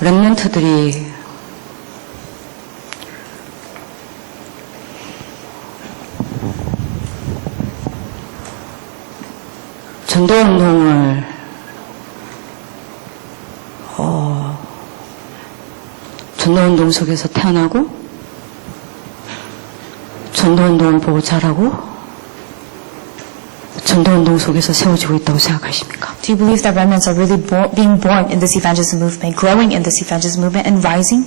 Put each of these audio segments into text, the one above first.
렘넌트들이 전도운동을 전도운동 속에서 태어나고 전도운동을 보고 자라고 전도운동 속에서 세워지고 있다고 생각하십니까? Do you believe that remnants are really being born in this evangelism movement, growing in this evangelism movement, and rising?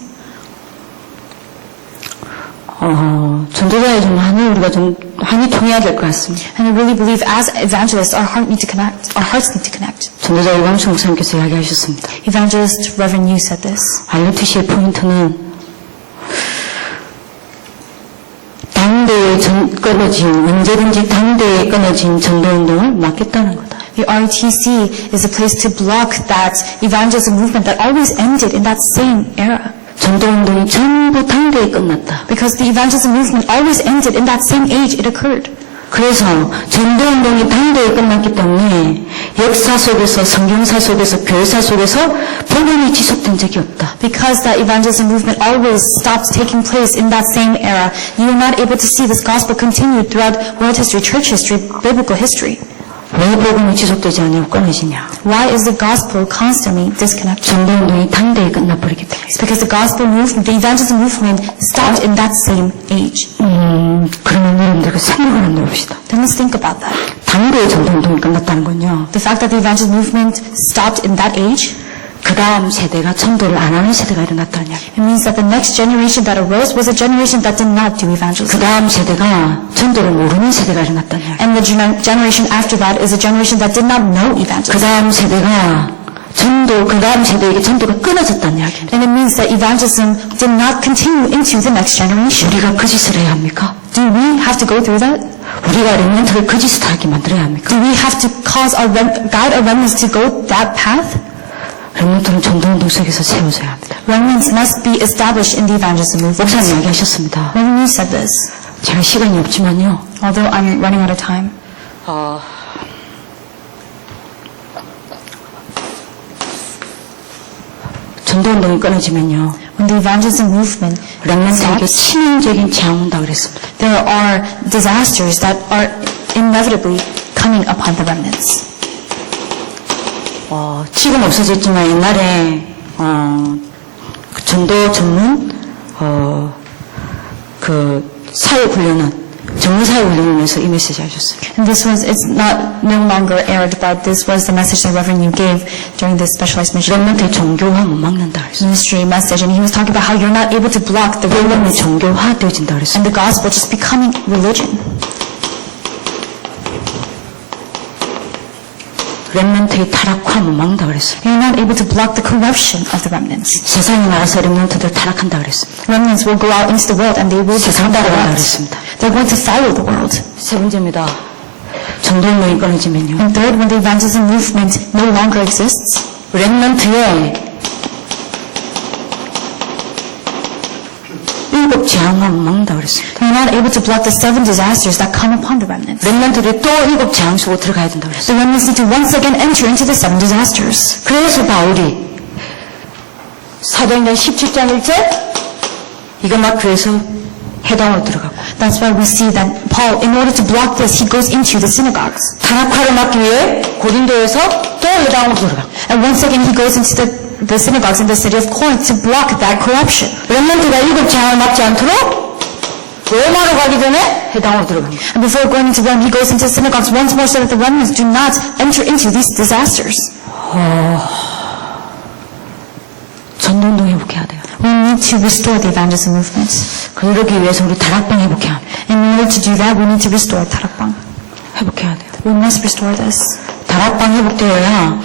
전도자의 좀 우리가 좀 한이 통해야 될 것 같습니다. And I really believe as evangelists, our hearts need to connect. 전도자 이광수 목사님께서 이야기하셨습니다. Evangelist Reverend Yu said this. RUTC의 포인트는 당대에 끊어진, 언제든지 당대에 끊어진 전도운동을 막겠다는 거다. The RUTC is a place to block that evangelism movement that always ended in that same era. 전도운동이 전부 당대에 끝났다. Because the evangelism movement always ended in that same age it occurred. 그래서 전도운동이 당대에 끝났기 때문에 역사 속에서, 성경사 속에서, 교회사 속에서 복음이 지속된 적이 없다. Because that evangelism movement always stopped taking place in that same era, you are not able to see this gospel continued throughout world history, church history, biblical history. 왜 복음이 지속되지 않냐고 끊어지냐? Why is the gospel constantly disconnected? 전도운동이 당대에 끝나버리기 때문에. It's because the gospel movement, the evangelism movement stopped in that same age. 그러면 여러분들 생각을 한번 해봅시다. Then let's think about that. 당대에 전도운동이 끝났다는 건요. The fact that the evangelism movement stopped in that age, 그 다음 세대가 전도를 안 하는 세대가 일어났다는 이야기. it means that the next generation that arose was a generation that did not do 그 evangelism. 다음 세대가 전도를 모르는 세대가 일어났다는 이야기. And the generation after that is a generation that did not know 그 evangelism. 다음 세대가 그 다음 세대에게 전도가 끊어졌다는 이야기입니다. And it means that evangelism did not continue into the next generation. 우리가 그 짓을 해야 합니까? Do we have to go through that? 우리가 렘넌트를 그 짓을 하게 만들어야 합니까? Do we have to cause guide our remnants to go that path? 렘넌트는 전도운동 속에서 세워져야 합니다. Remnants must be established in the evangelism movement. 목사님 이야기하셨습니다. Reverend Yu said this. 제가 시간이 없지만요. Although I'm running out of time. 전도운동이 끊어지면요. When the evangelism movement 렘넌트에게 stops, 치명적인 재앙 온다 그랬습니다. there are disasters that are inevitably coming upon the remnants. 지금 없어졌지만 옛날에 그 전도 전문 그 사회훈련은 정문사회훈련에서 이 메시지 하셨어요. And it's no longer aired, but this was the message that Reverend Yu gave during this specialized mission 렘넌트의 종교화 못 막는다 그랬어요. ministry message, and he was talking about how you're not able to block the 렘넌트의 remnants 종교화 되어진다 그랬어요. and the gospel just becoming religion. 렘넌트의 타락화 못 막는다 그랬어요. You're not able to block the corruption of the remnants. 세상에 나가서 렘넌트들 타락한다 그랬습니다. Remnants will go out into the world and they will 세상 become 따라간다 corrupt. 그랬습니다. They're going to follow the world. 세 번째입니다. 전도운동이 끊어지면요. And third, when the evangelism movement no longer exists, 렘넌트의 일곱 재앙화 못 막는다 그랬습니다. you're not able to block the 7 disasters that come upon the remnants. 렘넌트들이 또 일곱 재앙 속으로 들어가야 된다 그랬어요. The remnants need to once again enter into the 7 disasters. 그래서 바울이 사도행전 17장 1절 이거 막 그래서 회당으로 들어가고 That's why we see that Paul, in order to block this, he goes into the synagogues. 타락화를 막기 위해 고린도에서 또 회당으로 들어가고 And once again, he goes into the synagogues in the city of Corinth to block that corruption. 렘넌트가 일곱 재앙을 막지 않도록 로마로 가기 전에 회당으로 들어갑니다. And before going into Rome, he goes into synagogues once more so that the remnants do not enter into these disasters. 전도운동 회복해야 돼요. We need to restore the evangelism movement. 그러기 위해서 우리 다락방 회복해야 합니다. In order to do that, we need to restore Tarakbang. 회복해야 돼요. We must restore this. 다락방 회복되어야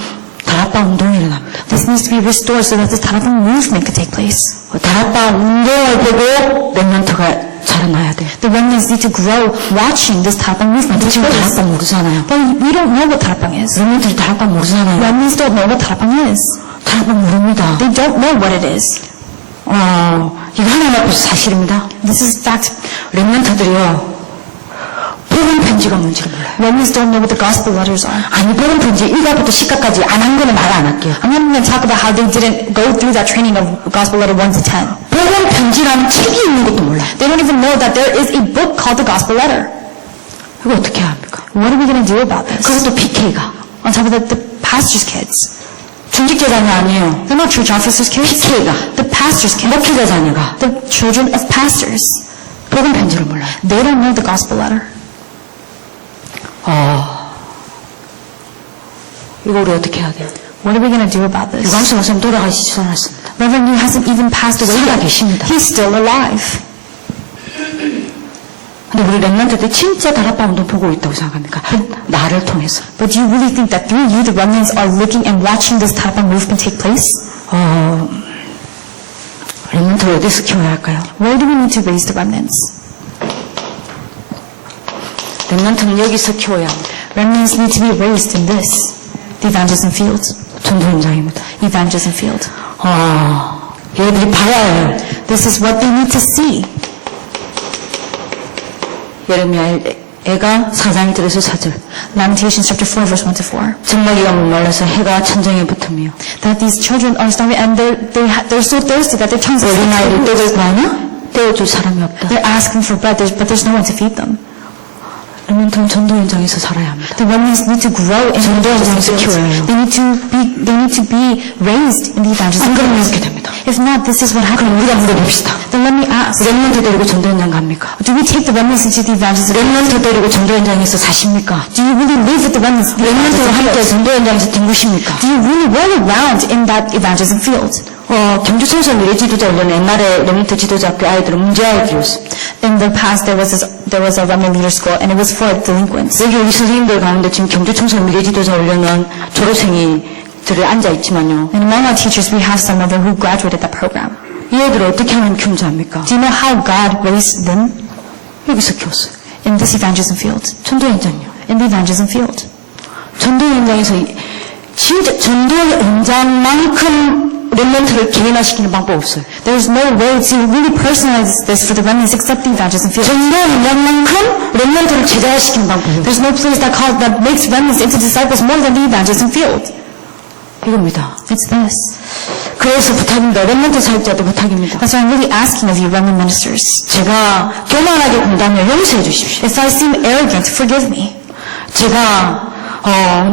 다락방 운동이 일어납니다. This needs to be restored so that the Tarakbang movement could take place. 다락방 운동을 보고 렘넌트가 자라나야 돼요. The remnants need to grow watching this Tarakbang movement take 지금 place. 다락방 모르잖아요. But we don't know what Tarakbang is. 렘넌트들이 다락방 모르잖아요. Remnants don't know what Tarakbang is. 다락방 모릅니다. They don't know what it is. 이거 하나님 앞에서 사실입니다. This is fact. 렘넌트들이요. 복음 편지가 뭔지를 몰라요. Remnants don't know what the gospel letters are. 아니, 복음 편지 1과부터 10과까지 안 한 거는 말 안 할게요. I'm not going to talk about how they didn't go through that training of gospel letter 1 to 10. 복음 편지라는 책이 있는 것도 몰라요. They don't even know that there is a book called the gospel letter. 이거 어떻게 해야 합니까? What are we going to do about this? 그것도 PK가. On top of that, the pastor's kids. 중직자 자녀 아니에요. They're not church officers' kids. PK가. The pastor's kids. 목회자 자녀가. The children of pastors. 복음 편지를 몰라요. They don't know the gospel letter. 이거 우리 어떻게 해야 돼요? What are we going to do about this? 유광수 목사님 돌아가시지 않았습니다. Reverend Yu hasn't even passed away 살아 yet. 계십니다. He's still alive. 근데 우리 렘넌트들 진짜 다락방 운동 보고 있다고 생각합니까? 나를 통해서. But do you really think that through you, the remnants are looking and watching this type of movement take place? 렘넌트를 어디서 키워야 할까요? Where do we need to raise the remnants? 렘넌트는 여기서 키워야 합니다. Remnants need to be raised in this, the evangelism field. 전도 현장입니다. Evangelism field. 얘들이 봐야 해요. This is what they need to see. 예레미야 애가 4장 1절에서 4절. Lamentations chapter 4, verse 1 to 4. 정막이가 목말라서 해가 천장에 붙으며 That these children are starving and they're so thirsty that their tongues are 어린아이를 sticky. 떼줄 거 아니야? 떼어줄 사람이 없다. They're asking for bread, but there's no one to feed them. 렘넌트는 전도 현장에서 살아야 합니다. The remnants need to grow in the 전도 evangelism 현장에서 field. 키워야 해요. They need to be raised in the evangelism 안 그러면 field. 이렇게 됩니다. If not, this is what 그럼 happens. 우리가 물어봅시다. Then let me ask, 렘넌트 데리고 전도 현장 갑니까? do we take the remnants into the evangelism field? 렘넌트 데리고 전도 현장에서 사십니까? Do you really live with the remnants in the 렘넌트와 evangelism 함께 field? 전도 현장에서 뒹구십니까? Do you really roll around in that evangelism field? 경주 청소 미래 지도자 훈련 옛날에 렘넌트 지도자학교 아이들은 문제아이들이었습니다. In the past, there was a remnant leader school, and it was for delinquents. 여기 우리 선생님들 가운데 지금 경주 청소 미래 지도자 훈련은 졸업생이들이 앉아 있지만요. And among our teachers, we have some of them who graduated that program. 이 애들을 어떻게 하면 키운지 압니까? Do you know how God raised them? 여기서 키웠어요. In this evangelism field. 전도 현장이요. In the evangelism field. 전도 현장에서 진짜 전도 현장만큼 렘넌트를 개인화시키는 방법 없어요. There's no way to really personalize this for the remnants except the evangelism field. 전도 현장만큼 렘넌트를 제자화시키는 방법이 없어요. There's no place that makes remnants into disciples more than the evangelism field. 이겁니다. It's this. 그래서 부탁입니다. 렘넌트 사역자들 부탁입니다. That's why I'm really asking of you, remnant ministers. 제가 교만하게 군다면 용서해 주십시오. If I seem arrogant, forgive me. 제가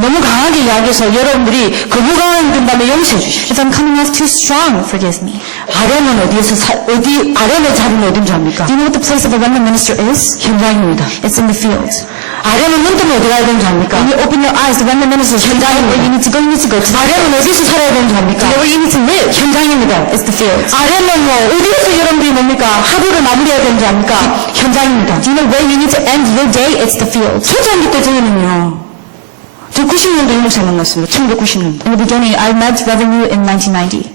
너무 강하게 이야기해서 여러분들이 거부감을 든다면 용서해 주십시오. If I'm coming off too strong, forgive me. 아련은 아련의 자리는 어딘지 압니까? Do you know what the place of a remnant minister is? 현장입니다. It's in the field. 아련은 눈 뜨면 어디 가야 되는지 압니까? When you open your eyes, the remnant minister is where you need to go. You need to go to. 아련은 어디서 살아야 되는지 압니까? Where you need to live. 현장입니다. It's the field. 아련은 어디에서 여러분들이 뭡니까? 하루를 마무리해야 되는지 압니까? 현장입니다. Do you know where you need to end your day? It's the field. 초창기 때 저희는요. 저 90년도 이목사 만났습니다. 1990년도. In the beginning, I met Reverend Yu in 1990.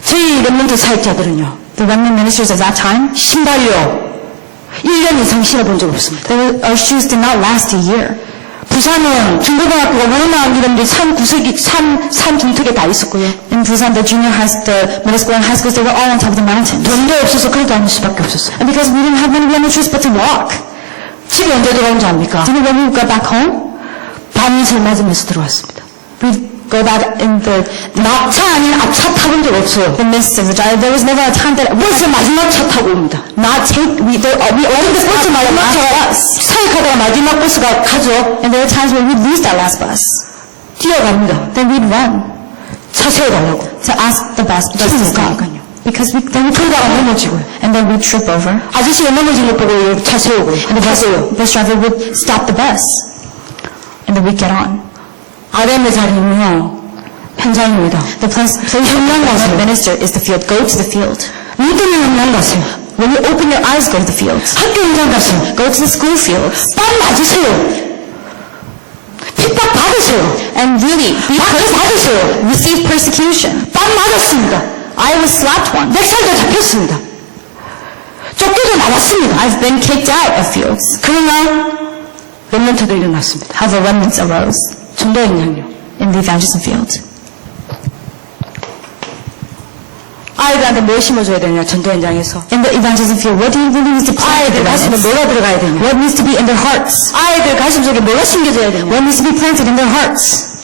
저희 렘넌트 사역자들은요. The remnant ministers of that time, 신발이요. 1년 이상 신어본 적 없습니다. our shoes did not last a year. 부산은 중고등학교가 워낙 이런데 산 구석이 산 중턱에 다 있었고요. In Busan, the middle school and high schools, they were all on top of the mountains. 돈도 없어서 그렇게 다닐 수밖에 없었어요. And because we didn't have money, we had no choice but to walk. 집에 언제 들어온지 압니까? Do you know when we got back home? 밤새 맞으면서 들어왔습니다. We'd go back in the 막차 아닌 앞차 타본 적 없어요. midst of the drive. There was never a time that 버스 마지막 차 타고 옵니다. we always 버스 마지막 차가 사역하다가 마지막 버스가 가죠. and there were times where we'd lose that last bus. 뛰어갑니다. Then we'd run 차 세워달라고. to ask the bus to stop. 그러니까요. Because then we'd 그러다가 넘어지고요. and then we'd trip over. 아저씨가 넘어진 거 보고 차 세우고. And the bus driver would stop the bus. And then we'd get on. 아렘의 자리는요. 현장입니다. The place of the minister is the field. Go to the field. 눈 뜨면 현장 가세요. When you open your eyes, go to the fields. 학교 현장 가세요. Go to the school fields. 땀 맞으세요. 핍박 받으세요. And really, 받으세요. receive persecution. 땀 맞았습니다. I was slapped once. 렉살도 잡혔습니다. 쫓겨도 나왔습니다. I've been kicked out of fields. 그러나 렘넌트도 일어났습니다. However, remnants arose 전도 현장요. in the evangelism field. 아이들한테 뭘 심어줘야 되냐, 전도 현장에서. In the evangelism field, what do you really need to plant 아이들 in 가슴에 them? 뭐가 들어가야 되냐. What needs to be in their hearts? 아이들 가슴 속에 뭐가 심겨져야 되냐. What needs to be planted in their hearts?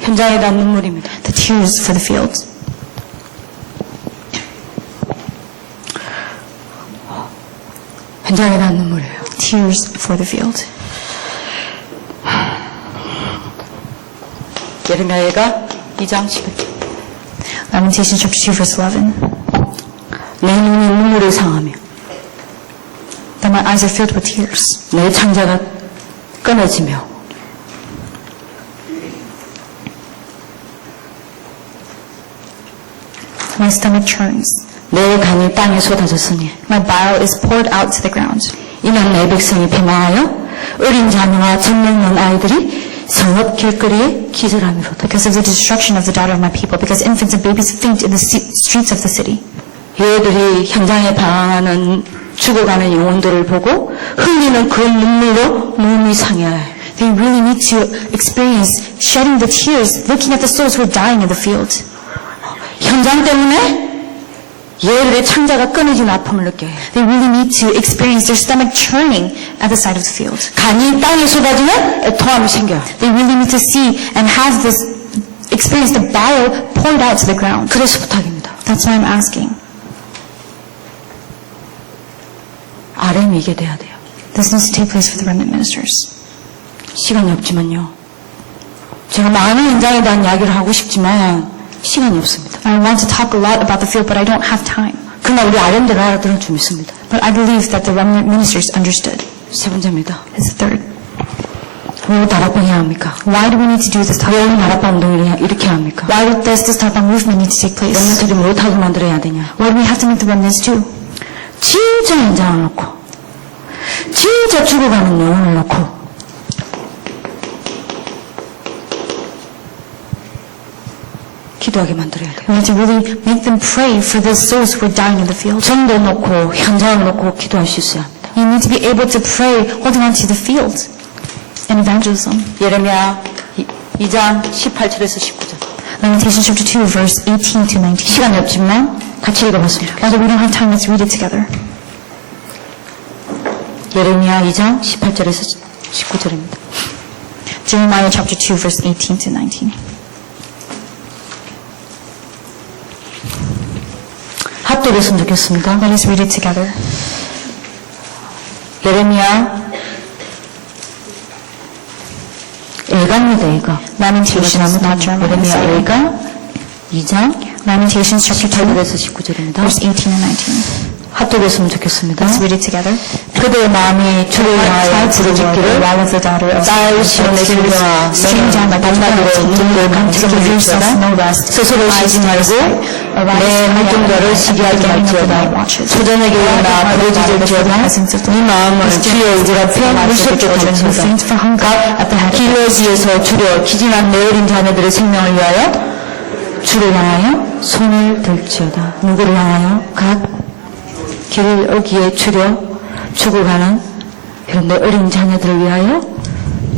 현장에 난 눈물입니다. The tears for the field. 현장에 난 눈물이에요. Tears for the field. 예레미야가 2장 11절. Lamentations chapter 2 verse 11. 내 눈이 눈물을 상하며 That my eyes are filled with tears. 내 창자가 끊어지며 My stomach churns. 내 간이 땅에 쏟아졌으니 My bile is poured out to the ground. 이는 내 백성이 패망하여 어린 자녀와 젖먹는 아이들이 성읍 길거리에 기절함이로다. Because of the destruction of the daughter of my people, because infants and babies faint in the streets of the city. 얘들이 현장에 방황하는 죽어가는 영혼들을 보고 흘리는 그 눈물로 몸이 상해요. They really need to experience shedding the tears, looking at the souls who are dying in the field. 현장 때문에 얘들의 창자가 끊어진 아픔을 느껴요. They really need to experience their stomach churning at the side of the field. 간이 땅에 쏟아지면 애통함이 생겨요. They really need to see and have this experience the bile poured out to the ground. 그래서 부탁입니다. That's why I'm asking. RM이 이게 돼야 돼요. This needs to take place for the remnant ministers. 시간이 없지만요. 제가 많은 현장에 대한 이야기를 하고 싶지만 시간이 없습니다. I want to talk a lot about the field, but I don't have time. 그러나 우리 RM들은 알아들은 줄 믿습니다. But I believe that the remnant ministers understood. 세 번째입니다. It's the third. 왜 다락방 해야 합니까? Why do we need to do this 왜 talk? 다락방 운동을 이렇게 합니까? Why does this talk movement need to take place? 렘넌트들이 못하게 만들어야 되냐? What do we have to make the remnants do? 진짜 현장을 놓고 진짜 죽어가는 영혼을 놓고 기도하게 만들어야 돼요. We need to really make them pray for the souls who are dying in the field. 전도 놓고 현장을 놓고 기도할 수 있어야 합니다. You need to be able to pray holding on to the field in evangelism. 예레미야 2장 18절에서 19절. Lamentations chapter 2 verse 18 to 19. 시간이 없지만 같이 읽어봤습니다. Although we don't have time, let's read it together. 예레미야 2장 18절에서 19절입니다. Jeremiah chapter 2 verse 18 to 19. 합독했으면 좋겠습니다. Let us read it together. 예레미야 일가입니다. 일가. Lamentations, not Jeremiah. 예레미야 일가 2장 Lamentations chapter 2 18절에서 19절입니다. verse 18 and 19. 합독했으면 좋겠습니다. Let's read it together. 그대의 마음이 주를 위하여 부르짖기를 while of the daughter of 딸 시온의 신령아 stream down like 밤낮으로 눈물을 감추게 give yourself 하리로다 no rest. 스스로 쉬지 말고 내 눈동자를 시기하게 할지어다 소전에게 일어나 부르짖을지어다 네 마음을 주의 의지 앞에 물속에 던지어다 각 길러지에서 주려 기진한 내 어린 자녀들의 생명을 위하여 주를 향하여 손을 들지어다. 누구를 향하여? 각 길을 어기에 추려 죽어가는 이런 내 어린 자녀들을 위하여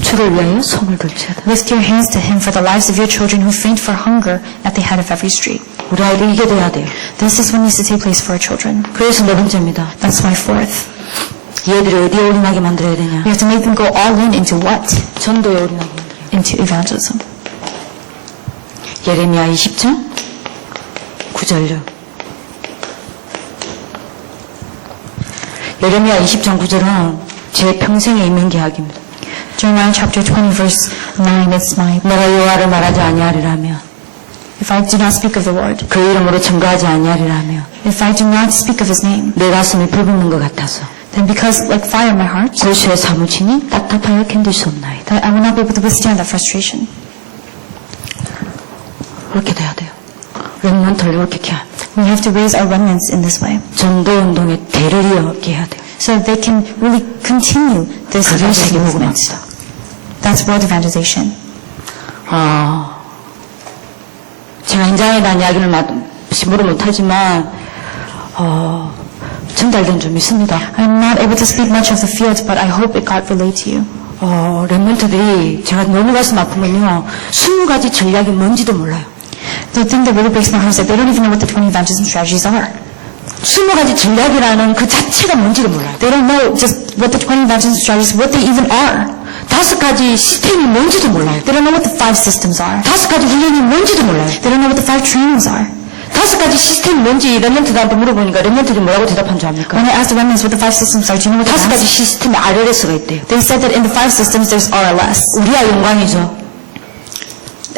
주를 위하여 손을 들지어다. Lift your hands to him for the lives of your children who faint for hunger at the head of every street. 우리 아이들 이게 돼야 돼요. This is what needs to take place for our children. 그래서 네 번째입니다. That's why fourth, 얘들이 어디에 올인하게 만들어야 되냐? we have to make them go all in into what? 전도에 올인하게 만들어야 돼요. Into evangelism. 예레미야 20장 9절요. 예레미야 20장 9절은 제 평생의 인명계약입니다. Jeremiah chapter 20 verse 9, it's my, 내가 여호와를 말하지 아니하리라며 if I do not speak of the Lord, 그 이름으로 증거하지 아니하리라며 if I do not speak of his name, 내 가슴이 불붙는 것 같아서 then because like fire in my heart, 골수에 사무치니 답답하여 견딜 수 없나이다. that I will not be able to withstand that frustration. 그렇게 돼야 돼요. 렘넌트를 이렇게 해야 합니다. We have to raise our remnants in this way, 전도운동의 대를 이어게 해야 돼요. so that they can really continue this 그게 evangelism 세계복음 movement. 합니다. That's world evangelization. 제가 현장에 대한 이야기를 심부름 못하지만 전달된 줄 믿습니다. I'm not able to speak much of the field, but I hope it got relayed to you. 랩런트들이 제가 너무 가슴 아프면요, 20가지 전략이 뭔지도 몰라요. The thing that really breaks my heart is that they don't even know what the 20 evangelism strategies are. 20가지 전략이라는 그 자체가 뭔지도 몰라요. They don't know just what the 20 evangelism strategies, what they even are. 5가지 시스템이 뭔지도 몰라요. They don't know what the 5 systems are. 5가지 훈련이 뭔지도 몰라요. They don't know what the 5 trainings are. 5가지 시스템이 뭔지 랩런트들한테 물어보니까 랩런트들이 뭐라고 대답한 줄 압니까? When I asked the remnants what the 5 systems are, do you know what they 5가지 asked? 시스템에 RLS가 있대요. They said that in the 5 systems there's RLS. 우리야 영광이죠.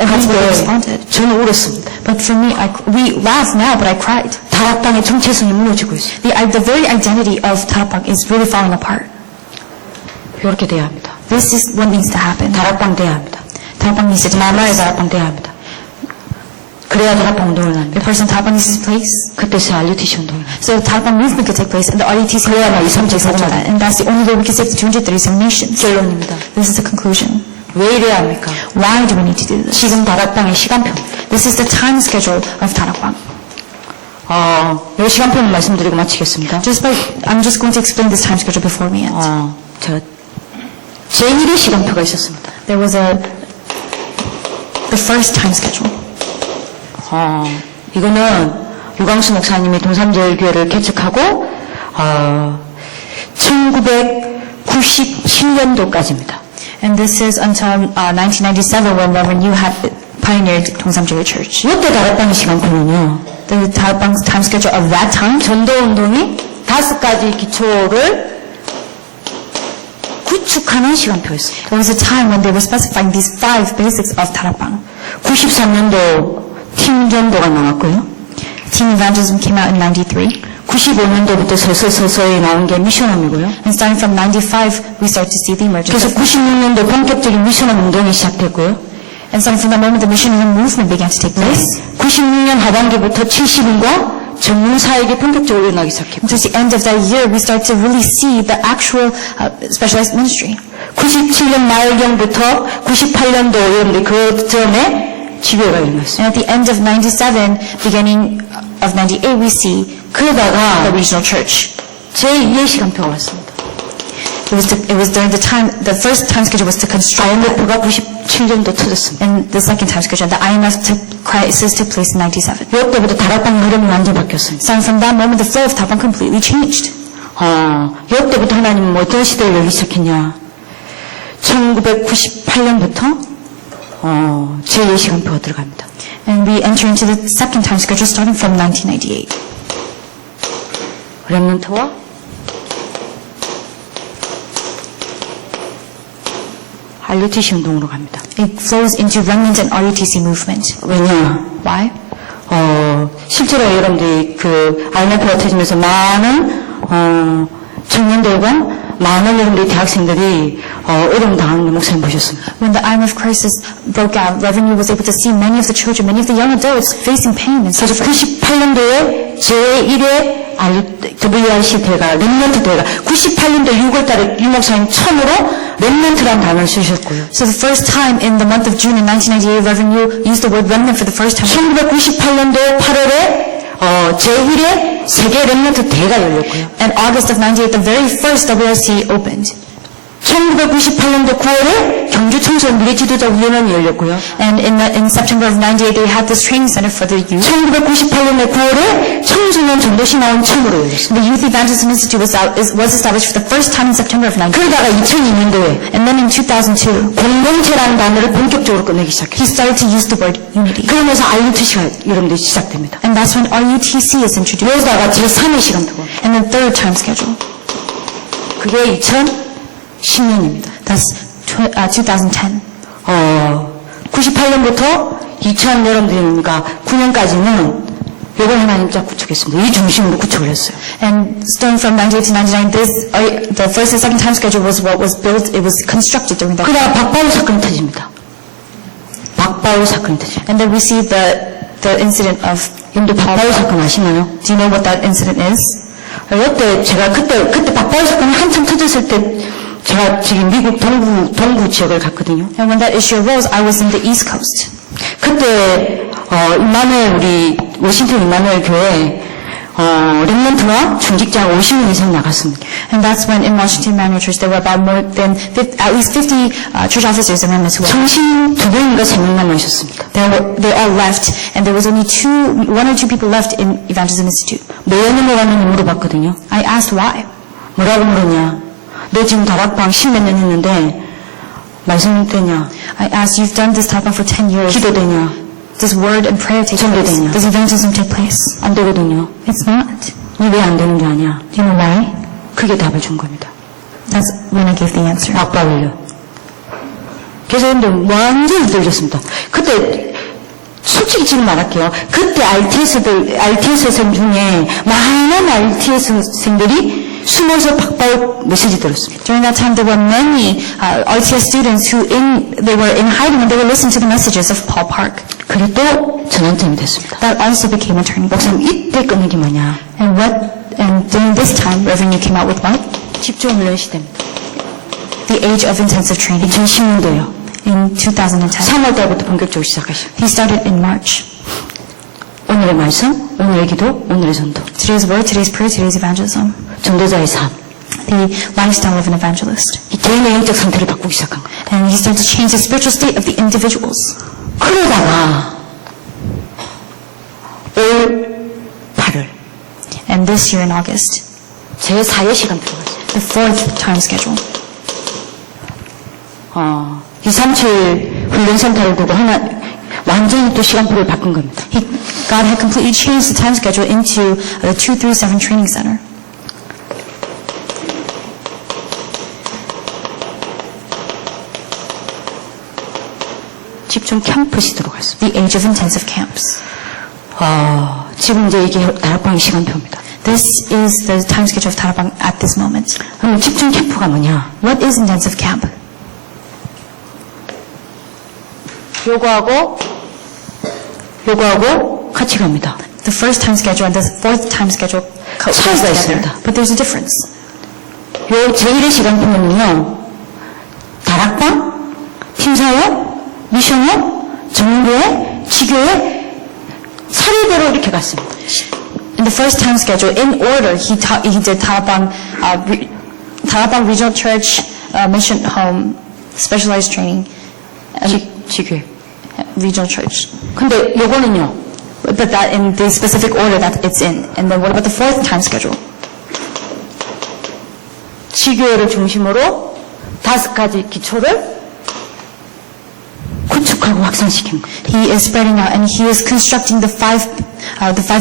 And that's what they 그런데 responded. 저는 울었습니다. But for me, we laugh now, but I cried. 다락방의 정체성이 무너지고 있어요. The very identity of Tarapang is really falling apart. 이렇게 돼야 합니다. This is what needs to happen. 다락방 돼야 합니다. Tarapang needs to take 마마의 place. 다락방 돼야 합니다. 그래야 다락방 운동을 합니다. The person Tarapang needs to take place. 그때서 RUTC 운동을 합니다. So the Tarapang movement could take place, and the RUTC 그래야만 movement could take place after that. And that's the only way we can save the 237 nations. 결론입니다. This is the conclusion. 왜 이래야 합니까? Why do we need to do this? 지금 다락방의 시간표. This is the time schedule of Tarapang. 이 시간표는 말씀드리고 마치겠습니다. I'm just going to explain this time schedule before we end. 제가 제1의 시간표가 있었습니다. There was the first time schedule. 이거는 유광수 목사님이 동삼제일교회를 개척하고 1997년도까지입니다. And this is until 1997 when Reverend Yu had pioneered Dongsamjeol Church. 이때 다락방의 시간표는요. The Tarapang time schedule of that time, 전도운동이 5가지 기초를 구축하는 시간표였습니다. there was a time when they were specifying these 5 basics of Tarapang. 93년도 팀전도가 나왔고요. Teen Evangelism came out in 93. 95년도부터 서서히 나온 게 미션홈이고요. And starting from 95, we start to see the emergence 그래서 of 96년도 본격적인 미션홈 운동이 시작됐고요. And starting from that moment, the missionary movement began to take place. 96년 하반기부터 70인과 전문사에게 본격적으로 일어나기 시작했고 Until the end of that year, we start to really see the actual specialized ministry. 97년 말경부터 98년도 여러분들 그 전에 지교가 일어났어요. And at the end of 97, beginning of 98, we see the 그러다가 regional church. 제2의 시간표가 왔습니다. It was during the time, the first time schedule was to construct, IMF가 97년도 터졌습니다. and the second time schedule, the IMF crisis took place in 97. 이때부터 다락방 흐름이 완전 바뀌었습니다. Starting from that moment, the flow of Tarapang completely changed. 이때부터 하나님은 어떤 시대를 열기 시작했냐. 1998년부터 제2의 시간표가 들어갑니다. And we enter into the second time schedule starting from 1998. 렘넌트와 RUTC 운동으로 갑니다. It flows into remnant and RUTC movement. 왜냐? Why? 실제로 여러분들이 그 IMF가 터지면서 많은 청년들과 많은 여러분들이 대학생들이 어려움 당하는 걸 목사님 보셨습니다. When the IMF crisis broke out, Revenue was able to see many of the children, many of the young adults facing pain and 그래서 suffering. 98년도에 제1회 WRC 대회가 렘넌트 대회가 98년도 6월달에 유 목사님 처음으로 렘넌트라는 단어를 쓰셨고요. So the first time in the month of June in 1998, Revenue used the word remnant for the first time. 1998년도 8월에 제1회 세계 렘넌트 대회가 열렸고요. And August of 98, the very first WRC opened. 1998년도 9월에 경주 청소년 미래 지도자 훈련원이 열렸고요. And in September of 98, they had this training center for the youth. 1998년도 9월에 청소년 전도신학원 처음으로 열렸습니다. The Youth Evangelism Institute was established for the first time in September of 98. 그러다가 2002년도에 And then in 2002, 공동체라는 단어를 본격적으로 꺼내기 시작했어요. he started to use the word unity. 그러면서 RUTC가 여러분들 시작됩니다. And that's when RUTC is introduced. 그러다가 제3의 시간표가 And the third time schedule. 그게 2010년입니다. That's 2010. 98년부터 2000 여러분들이니까 9년까지는 요걸 하나님 쫙 구축했습니다. 이 중심으로 구축을 했어요. And starting from 98 to 99, the first and second time schedule was what was built, it was constructed during that time. 그러다가 박바울 사건이 터집니다. 박바울 사건이 터집니다. And then we see the incident of, 여러분들 박바울 사건 아시나요? do you know what that incident is? 이때 제가 그때 박바울 사건이 한참 터졌을 때 제가 지금 미국 동부 지역을 갔거든요. And when that issue arose, I was in the East Coast. 그때 임마누엘 우리 워싱턴 임마누엘 교회 렘넌트와 중직자 50명 이상 나갔습니다. And that's when in Washington Manual Church there were about more than at least 50 church officers and members who were. 청신 2명인가 3명 남아 있었습니다. They all left, and there was only one or two people left in Evangelism Institute. 왜 넘어갔는지 물어봤거든요. I asked why. 뭐라고 물었냐? 너 지금 다락방 10몇 년 했는데 말씀 되냐? I asked, you've done this type of for 10 years. 기도되냐? Does word and prayer take place? 전도되냐? Does evangelism take place? 안 되거든요. It's not. 니 왜 안 되는 줄 아냐? Do you know why? 그게 답을 준 겁니다. That's when I gave the answer. 막바를요. 그래서 근데 완전히 들렸습니다. 그때 솔직히 지금 말할게요. 그때 RTS생 중에 많은 RTS생들이 숨어서 박박 메시지 들었습니다. During that time, there were many RTS students who they were in hiding and they were listening to the messages of Paul Park. 그리고 또 전환점이 됐습니다. That also became a turning point. 목사님 이때 끊는 게 뭐냐? And during this time, Reverend, you came out with what? 집중훈련 시대입니다. The age of intensive training. 2010년도요. In 2010. 3월 달부터 본격적으로 시작하십니다. He started in March. 오늘의 말씀, 오늘의 기도, 오늘의 전도. Today's word, today's prayer, today's evangelism. 전도자의 삶. The lifestyle of an evangelist. 이 개인의 영적 상태를 바꾸기 시작한 거예요. And he started to change the spiritual state of the individuals. 그러다가 올 8월 And this year in August, 제 4회 시간 들어갔어요. the fourth time schedule. 237 훈련센터를 두고 완전히 또 시간표를 바꾼 겁니다. God had completely changed the time schedule into the 237 training center. 집중 캠프 시대로 갔습니다. The age of intensive camps. 지금 이제 이게 다락방의 시간표입니다. This is the time schedule of Tarabang at this moment. 그럼 집중 캠프가 뭐냐? What is intensive camp? 요거하고 같이 갑니다. The first time schedule and the fourth time schedule goes 차이가 together. 있습니다. But there's a difference. 요 제1의 시간표는요. 다락방, 팀사역, 미션역, 전문교회, 지교회 차례대로 이렇게 갔습니다. In the first time schedule, in order, he did Tarabang Regional Church, Mission Home, Specialized Training, 지교회. Regional Church. 근데 요거는요. But that in the specific order that it's in. And then what about the fourth time schedule? 지교회를 중심으로 5가지 기초를 구축하고 확산시킨 거예요. He is spreading out and he is constructing the five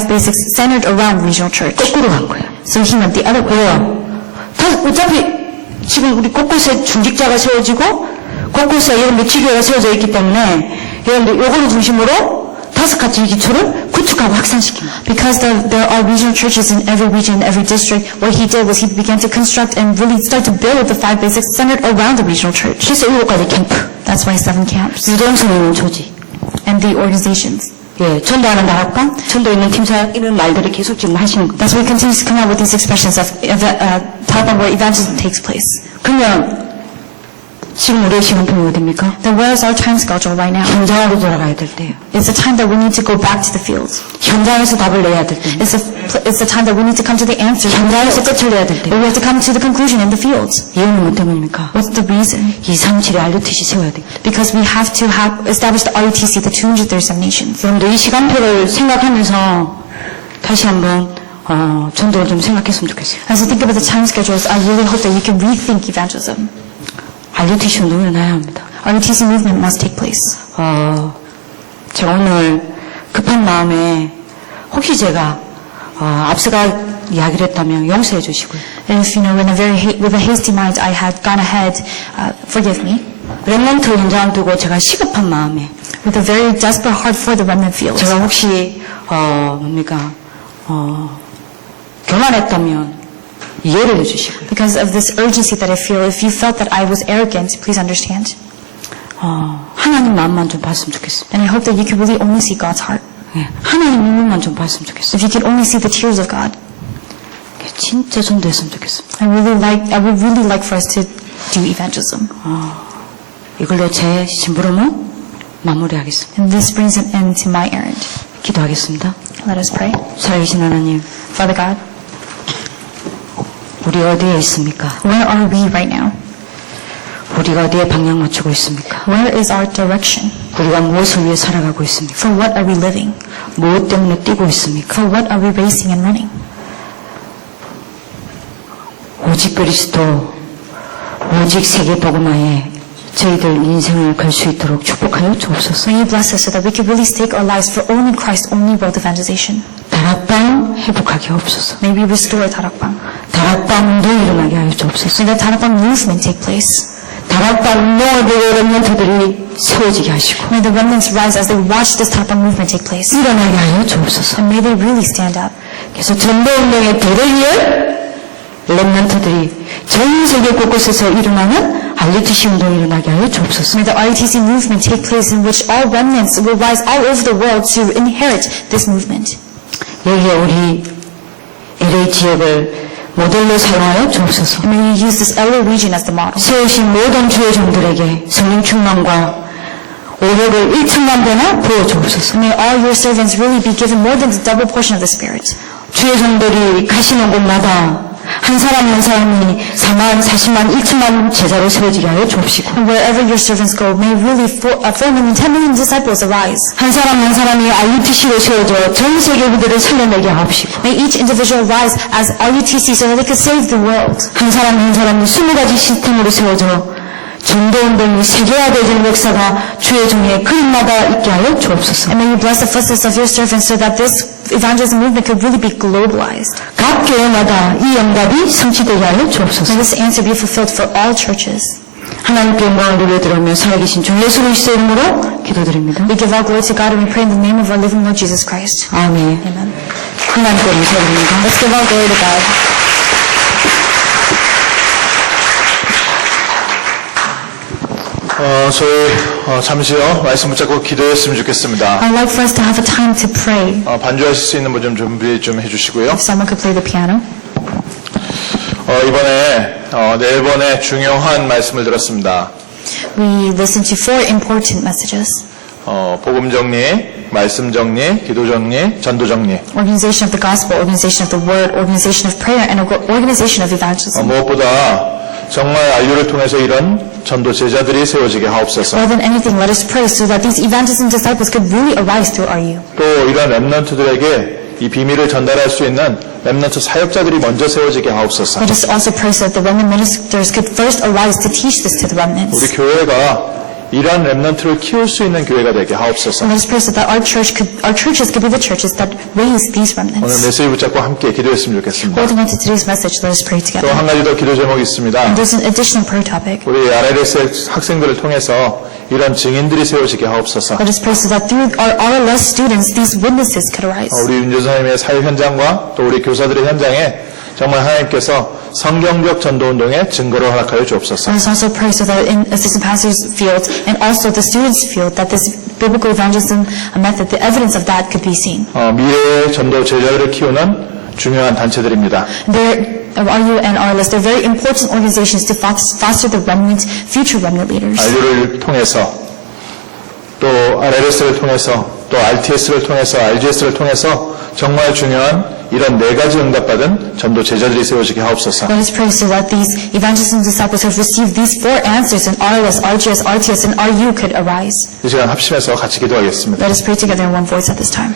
basics centered around Regional Church. 거꾸로 간 거예요. So he went the other way. 어차피 지금 우리 곳곳에 중직자가 세워지고 곳곳에 여러분들 지교회가 세워져 있기 때문에 여러분들 요거를 중심으로 5가지 기초를 구축하고 확산시킨 거예요. Because there are regional churches in every region, every district, what he did was he began to construct and really start to build the 5 basics centered around the regional church. 그래서 7가지 캠프. That's why 7 camps. 유동성 있는 조직. And the organizations. 예, 전도하는 다락방, 전도 있는 팀사역 이런 말들을 계속 지금 하시는 거예요. That's why he continues to come out with these expressions of Tarabang where evangelism takes place. 그러면 지금 우리의 시간표는 어딥니까? Then where is our time schedule right now? 현장으로 돌아가야 될 때예요. It's the time that we need to go back to the fields. 현장에서 답을 내야 될 때예요. It's the time that we need to come to the answer. 현장에서 끝을 내야 될 But 때예요. we have to come to the conclusion in the fields. 이유는 뭐 때문입니까? What's the reason? 237의 RUTC 세워야 돼요. Because we have to establish the RUTC, the 237 nations. 여러분들 이 시간표를 생각하면서 다시 한번 전도를 좀 생각했으면 좋겠어요. As you think about the time schedules, I really hope that you can rethink evangelism. RUTC 운동을 일어나야 합니다. RUTC movement must take place. 제가 오늘 급한 마음에 혹시 제가 앞서가 이야기를 했다면 용서해 주시고요. If, with a hasty mind, I had gone ahead, forgive me. 렘넌트 현장을 두고 제가 시급한 마음에 With a very desperate heart for the remnant fields. 제가 혹시 교만했다면 이해를 해주시고요. Because of this urgency that I feel, if you felt that I was arrogant, please understand. 하나님 마음만 좀 봤으면 좋겠습니다. And I hope that you can really only see God's heart. 예, 하나님 눈물만 좀 봤으면 좋겠어요. If you could only see the tears of God. 진짜 전도했으면 좋겠습니다. I would really like for us to do evangelism. 이걸로 제 심부름은 마무리하겠습니다. And this brings an end to my errand. 기도하겠습니다. Let us pray. 살아계신 하나님, Father God, 우리 어디에 있습니까? where are we right now? 우리가 어디에 방향 맞추고 있습니까? Where is our direction? 우리가 무엇을 위해 살아가고 있습니까? For what are we living? 무엇 때문에 뛰고 있습니까? For what are we racing and running? 오직 그리스도, 오직 세계복음화에 저희들 인생을 걸 수 있도록 축복하여 주옵소서. May you bless us so that we can really stake our lives for only Christ, only world evangelization. 다락방 회복하게 없소서. May we restore 다락방. 다락방도 일어나게 하여 주옵소서. May the 다락방 movement take place. 다락방 운동을 보고 렘넌트들이 세워지게 하시고 May the remnants rise as they watch this 다락방 movement take place. 일어나게 하여 주옵소서. And may they really stand up. 그래서 전도운동의 대를 위해 렘넌트들이 전 세계 곳곳에서 일어나는 RUTC 운동이 일어나게 하여 주옵소서. May the RUTC movement take place in which all remnants will rise all over the world to inherit this movement. 여기에 우리 LA 지역을 모델로 사용하여 주옵소서. And may you use this LA region as the model. 세우신 모든 주의 종들에게 성령 충만과 오력을 1천만 배나 부어 주옵소서. May all your servants really be given more than the double portion of the Spirit. 주의 종들이 가시는 곳마다 한 사람 한 사람이 4만, 40만, 1천만 제자로 세워지게 하여 주옵시고 And wherever your servants go, may really 4 million, 10 million disciples arise. 한 사람 한 사람이 RUTC로 세워져 전 세계 무대를 살려내게 하옵시고 May each individual rise as RUTC so that they can save the world. 한 사람 한 사람이 20가지 시스템으로 세워져 전도운동이 세계화되는 역사가 주의 종의 그림마다 있게 하여 주옵소서. And may you bless the footsteps of your servants so that this evangelism movement could really be globalized. 각 교회마다 이 응답이 성취되게 하여 May 주옵소서. this answer be fulfilled for all churches. 하나님께 영광을 돌려드리며 살아계신 주 예수 그리스도의 이름으로 기도드립니다. We give all glory to God and we pray in the name of our living Lord Jesus Christ. 아멘. Amen. 하나님께 감사드립니다. Let's give all glory to God. 저희 잠시요 말씀 붙잡고 기도했으면 좋겠습니다. I'd like for us to have a time to pray. 반주하실 수 있는 분 좀 준비 좀 해주시고요. If someone could play the piano. 이번에 4번의 중요한 말씀을 들었습니다. We listened to 4 important messages. 복음 정리, 말씀 정리, 기도 정리, 전도 정리. Organization of the gospel, organization of the word, organization of prayer, and organization of evangelism. 무엇보다 정말 안류를 통해서 이런 전도 제자들이 세워지게 하옵소서. More than anything, let us pray so that these evangelism disciples could really arise through RU. 또 이런 렘넌트들에게 이 비밀을 전달할 수 있는 렘넌트 사역자들이 먼저 세워지게 하옵소서. Let us also pray so that the remnant ministers could first arise to teach this to the remnants. 우리 교회가 이런 렘넌트를 키울 수 있는 교회가 되게 하옵소서. And let us pray so that our churches could be the churches that raise these 오늘 remnants. 메시지 붙잡고 함께 기도했으면 좋겠습니다. Holding on to today's message, let us pray 또 together. 한 가지 더 기도 제목이 있습니다. And there's an additional prayer topic. 우리 RLS 학생들을 통해서 이런 증인들이 세워지게 하옵소서. Let us pray so that through our RLS students, these witnesses could arise. 우리 윤재 선생님의 사역 현장과 또 우리 교사들의 현장에 정말 하나님께서 성경적 전도운동의 증거를 허락하여 주옵소서. Let us also pray so that in assistant pastors' field and also the students' field, that this biblical evangelism method, the evidence of that could be seen. 미래의 전도 제자들을 키우는 중요한 단체들입니다. RU and RLS, they're very important organizations to foster the remnant, future remnant leaders. RU를 통해서 또 RLS를 통해서 또 RTS를 통해서 RGS를 통해서 정말 중요한 이런 4가지 응답받은 전도 제자들이 세워지게 하옵소서. Let us pray so that these evangelism disciples who have received these 4 answers in RLS, RGS, RTS, and RU could arise. 이 시간 합심해서 같이 기도하겠습니다. Let us pray together in one voice at this time.